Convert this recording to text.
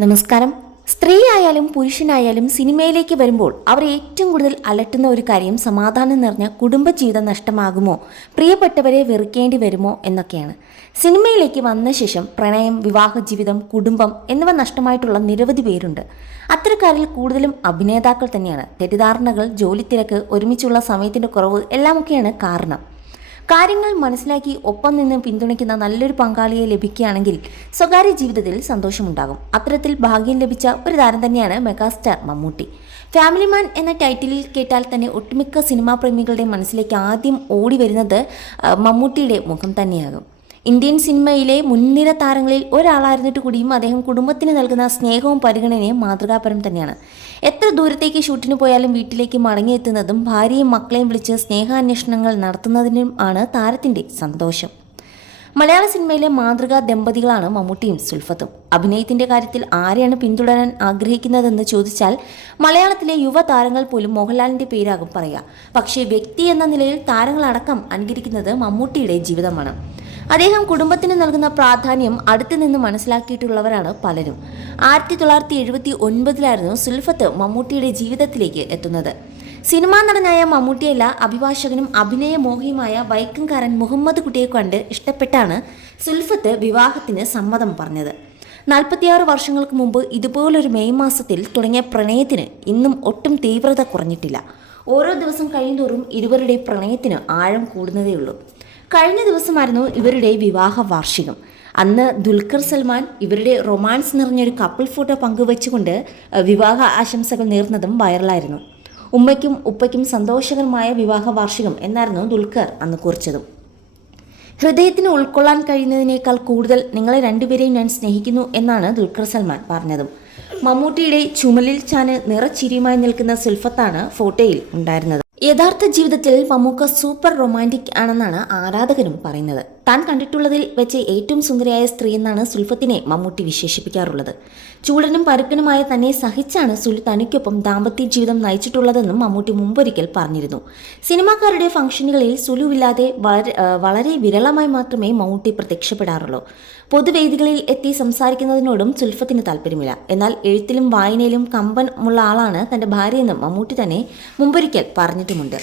നമസ്കാരം. സ്ത്രീ ആയാലും പുരുഷനായാലും സിനിമയിലേക്ക് വരുമ്പോൾ അവർ ഏറ്റവും കൂടുതൽ അലട്ടുന്ന ഒരു കാര്യം സമാധാനം നിറഞ്ഞ കുടുംബജീവിതം നഷ്ടമാകുമോ, പ്രിയപ്പെട്ടവരെ വെറുക്കേണ്ടി വരുമോ എന്നൊക്കെയാണ്. സിനിമയിലേക്ക് വന്ന ശേഷം പ്രണയം, വിവാഹ ജീവിതം, കുടുംബം എന്നിവ നഷ്ടമായിട്ടുള്ള നിരവധി പേരുണ്ട്. അത്തരക്കാരിൽ കൂടുതലും അഭിനേതാക്കൾ തന്നെയാണ്. തെറ്റിദ്ധാരണകൾ, ജോലിത്തിരക്ക്, ഒരുമിച്ചുള്ള സമയത്തിൻ്റെ കുറവ് എല്ലാമൊക്കെയാണ് കാരണം. കാര്യങ്ങൾ മനസ്സിലാക്കി ഒപ്പം നിന്ന് പിന്തുണയ്ക്കുന്ന നല്ലൊരു പങ്കാളിയെ ലഭിക്കുകയാണെങ്കിൽ സ്വകാര്യ ജീവിതത്തിൽ സന്തോഷമുണ്ടാകും. അത്തരത്തിൽ ഭാഗ്യം ലഭിച്ച ഒരു താരം തന്നെയാണ് മെഗാസ്റ്റാർ മമ്മൂട്ടി. ഫാമിലി മാൻ എന്ന ടൈറ്റിലിൽ കേട്ടാൽ തന്നെ ഒട്ടുമിക്ക സിനിമാ പ്രേമികളുടെ മനസ്സിലേക്ക് ആദ്യം ഓടി വരുന്നത് മമ്മൂട്ടിയുടെ മുഖം തന്നെയാകും. ഇന്ത്യൻ സിനിമയിലെ മുൻനിര താരങ്ങളിൽ ഒരാളായിരുന്നിട്ട് കൂടിയും അദ്ദേഹം കുടുംബത്തിന് നൽകുന്ന സ്നേഹവും പരിഗണനയും മാതൃകാപരം തന്നെയാണ്. എത്ര ദൂരത്തേക്ക് ഷൂട്ടിന് പോയാലും വീട്ടിലേക്ക് മടങ്ങിയെത്തുന്നതും ഭാര്യയും മക്കളെയും വിളിച്ച് സ്നേഹാന്വേഷണങ്ങൾ നടത്തുന്നതിനും ആണ് താരത്തിൻ്റെ സന്തോഷം. മലയാള സിനിമയിലെ മാതൃകാ ദമ്പതികളാണ് മമ്മൂട്ടിയും സുൽഫത്തും. അഭിനയത്തിൻ്റെ കാര്യത്തിൽ ആരെയാണ് പിന്തുടരാൻ ആഗ്രഹിക്കുന്നതെന്ന് ചോദിച്ചാൽ മലയാളത്തിലെ യുവതാരങ്ങൾ പോലും മോഹൻലാലിൻ്റെ പേരാകും പറയുക. പക്ഷേ വ്യക്തി എന്ന നിലയിൽ താരങ്ങളടക്കം അനുകരിക്കുന്നത് മമ്മൂട്ടിയുടെ ജീവിതമാണ്. അദ്ദേഹം കുടുംബത്തിന് നൽകുന്ന പ്രാധാന്യം അടുത്തു നിന്ന് മനസ്സിലാക്കിയിട്ടുള്ളവരാണ് പലരും. 1979 സുൽഫത്ത് മമ്മൂട്ടിയുടെ ജീവിതത്തിലേക്ക് എത്തുന്നത്. സിനിമാ നടനായ മമ്മൂട്ടിയല്ല, അഭിഭാഷകനും അഭിനയ മോഹിയുമായ വൈക്കംകാരൻ മുഹമ്മദ് കുട്ടിയെ കണ്ട് ഇഷ്ടപ്പെട്ടാണ് സുൽഫത്ത് വിവാഹത്തിന് സമ്മതം പറഞ്ഞത്. 46 വർഷങ്ങൾക്ക് മുമ്പ് ഇതുപോലൊരു മെയ് മാസത്തിൽ തുടങ്ങിയ പ്രണയത്തിന് ഇന്നും ഒട്ടും തീവ്രത കുറഞ്ഞിട്ടില്ല. ഓരോ ദിവസം കഴിയുന്തോറും ഇരുവരുടെ പ്രണയത്തിന് ആഴം കൂടുന്നതേയുള്ളൂ. കഴിഞ്ഞ ദിവസമായിരുന്നു ഇവരുടെ വിവാഹ വാർഷികം. അന്ന് ദുൽഖർ സൽമാൻ ഇവരുടെ റൊമാൻസ് നിറഞ്ഞൊരു കപ്പിൾ ഫോട്ടോ പങ്കുവച്ചുകൊണ്ട് വിവാഹ ആശംസകൾ നേർന്നതും വൈറലായിരുന്നു. ഉമ്മയ്ക്കും ഉപ്പയ്ക്കും സന്തോഷകരമായ വിവാഹ വാർഷികം എന്നായിരുന്നു ദുൽഖർ അന്ന് കുറിച്ചതും. ഹൃദയത്തിന് ഉൾക്കൊള്ളാൻ കഴിയുന്നതിനേക്കാൾ കൂടുതൽ നിങ്ങളെ രണ്ടുപേരെയും ഞാൻ സ്നേഹിക്കുന്നു എന്നാണ് ദുൽഖർ സൽമാൻ പറഞ്ഞതും. മമ്മൂട്ടിയുടെ ചുമലിൽ ചാന് നിറച്ചിരിയുമായി നിൽക്കുന്ന സുൽഫത്താണ് ഫോട്ടോയിൽ ഉണ്ടായിരുന്നത്. യഥാർത്ഥ ജീവിതത്തിൽ മമ്മൂക്ക സൂപ്പർ റൊമാൻറ്റിക് ആണെന്നാണ് ആരാധകരും പറയുന്നത്. താൻ കണ്ടിട്ടുള്ളതിൽ വെച്ച് ഏറ്റവും സുന്ദരിയായ സ്ത്രീ എന്നാണ് സുൽഫത്തിനെ മമ്മൂട്ടി വിശേഷിപ്പിക്കാറുള്ളത്. ചൂടനും പരുക്കനുമായ തന്നെ സഹിച്ചാണ് സുലു തനിക്കൊപ്പം ദാമ്പത്യ ജീവിതം നയിച്ചിട്ടുള്ളതെന്നും മമ്മൂട്ടി മുമ്പൊരിക്കൽ പറഞ്ഞിരുന്നു. സിനിമാക്കാരുടെ ഫംഗ്ഷനുകളിൽ സുലുവില്ലാതെ വളരെ വിരളമായി മാത്രമേ മമ്മൂട്ടി പ്രത്യക്ഷപ്പെടാറുള്ളൂ. പൊതുവേദികളിൽ എത്തി സംസാരിക്കുന്നതിനോടും സുൽഫത്തിന് താല്പര്യമില്ല. എന്നാൽ എഴുത്തിലും വായനയിലും കമ്പമുള്ള ആളാണ് തൻ്റെ ഭാര്യയെന്നും മമ്മൂട്ടി തന്നെ മുമ്പൊരിക്കൽ പറഞ്ഞിട്ടുമുണ്ട്.